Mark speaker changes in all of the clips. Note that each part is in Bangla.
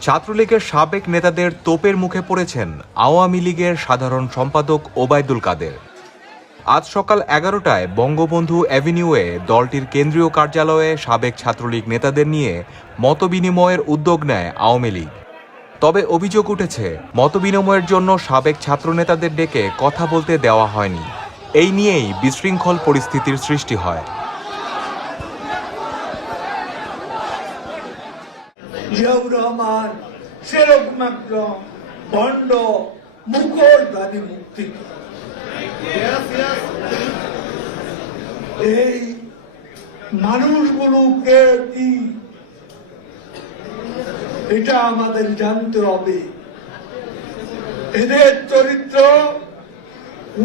Speaker 1: ছাত্রলীগের সাবেক নেতাদের তোপের মুখে পড়েছেন আওয়ামী লীগের সাধারণ সম্পাদক ওবায়দুল কাদের। আজ সকাল এগারোটায় বঙ্গবন্ধু অ্যাভিনিউয়ে দলটির কেন্দ্রীয় কার্যালয়ে সাবেক ছাত্রলীগ নেতাদের নিয়ে মতবিনিময়ের উদ্যোগ নেয় আওয়ামী লীগ। তবে অভিযোগ উঠেছে, মতবিনিময়ের জন্য সাবেক ছাত্রনেতাদের ডেকে কথা বলতে দেওয়া হয়নি। এই নিয়েই বিশৃঙ্খল পরিস্থিতির সৃষ্টি হয়।
Speaker 2: জিয়াউর রহমান সেরকম একজন ভণ্ড মুখোশধারী মুক্তি। এই মানুষগুলোকে কি এটা আমাদের জানতে হবে। এদের চরিত্র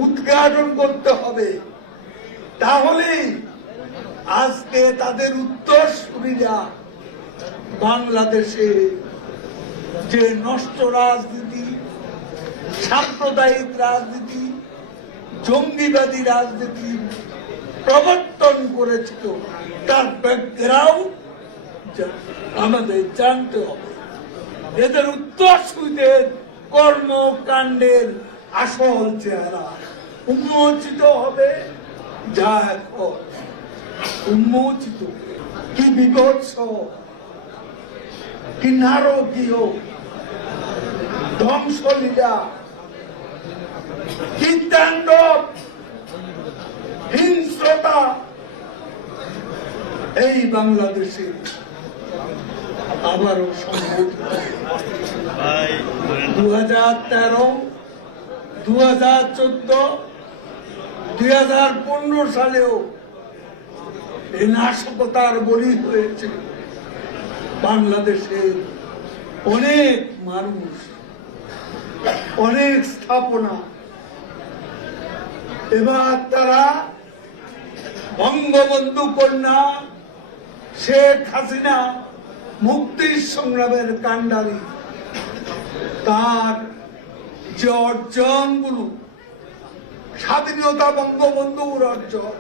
Speaker 2: উদ্ঘাটন করতে হবে। তাহলে আজকে তাদের উত্তরসূরিরা বাংলাদেশে যে নষ্ট রাজনীতি, সাম্প্রদায়িক রাজনীতি, জঙ্গিবাদী রাজনীতি প্রবর্তন করেছিল, তার ব্যাকগ্রাউন্ড আমাদের জানতে হবে। এদের উত্তরসূরিদের কর্মকাণ্ডের আসল চেহারা উন্মোচিত হবে যা এখন উন্মোচিত। কি বিভৎস কি নারকীয় ধ্বংসলীলা। কি তাণ্ডব হিংস্রতা। এই বাংলাদেশে আবারও সংঘটিত। দু হাজার তেরো দু হাজার চোদ্দ দুই হাজার পনেরো সালেও এই নাশকতার বলি হয়েছে। বাংলাদেশের অনেক মানুষ, অনেক স্থাপনা, এবার তারা বঙ্গবন্ধু কন্যা শেখ হাসিনা মুক্তির সংগ্রামের কাণ্ডারি। তার যে অর্জনগুলো, স্বাধীনতা বঙ্গবন্ধুর অর্জন।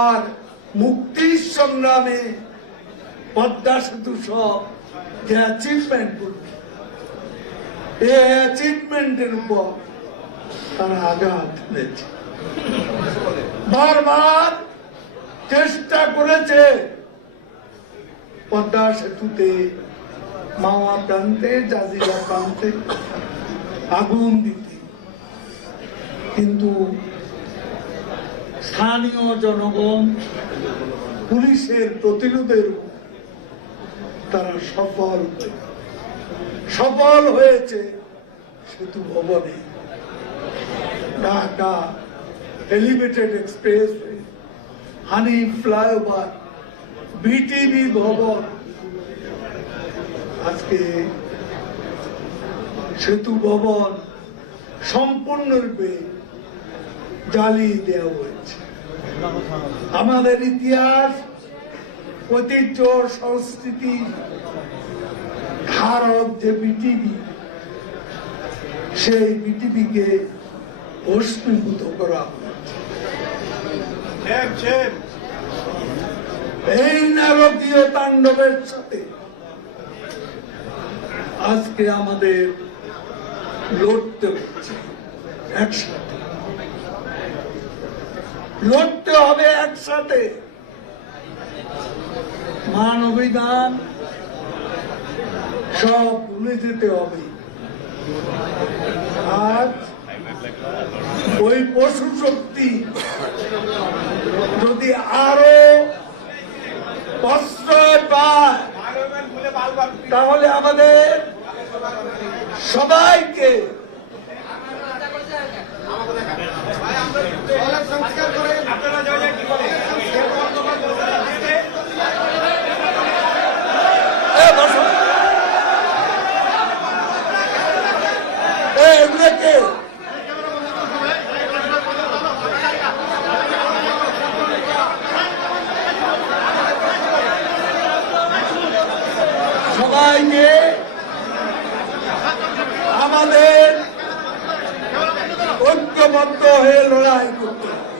Speaker 2: আর মুক্তির সংগ্রামে পদ্মা সেতু সব যে অ্যাচিভমেন্টগুলো এই অ্যাচিভমেন্টের উপর তারা আঘাত বারবার চেষ্টা করেছে পদ্মা সেতুতে মাওয়া প্রান্তে, জাজিরা প্রান্তে আগুন দিতে। কিন্তু স্থানীয় জনগণ পুলিশের প্রতিরোধের তারা সফল সফল হয়েছে সেতু ভবনে ঢাকা এলিভেটেড এক্সপ্রেস হানি ফ্লাইওভার বিটিভি ভবন। আজকে সেতু ভবন সম্পূর্ণরূপে জ্বালিয়ে দেওয়া হয়েছে। আমাদের ইতিহাস ঐতিহ্য সংস্কৃতি ধারক যে বিটিভি সেই বিটিভিকে ভস্মীভূত করা এই নারকীয় তাণ্ডবের সাথে আজকে আমাদের লড়তে হচ্ছে একসাথে। লড়তে হবে একসাথে। মান অভিধান সব ভুলে যেতে হবে। আজ ওই পশু শক্তি যদি আরও প্রশ্রয় পায়, তাহলে আমাদের সবাইকে সবাইকে আমাদের ঐক্যবদ্ধ হয়ে লড়াই করতে হবে।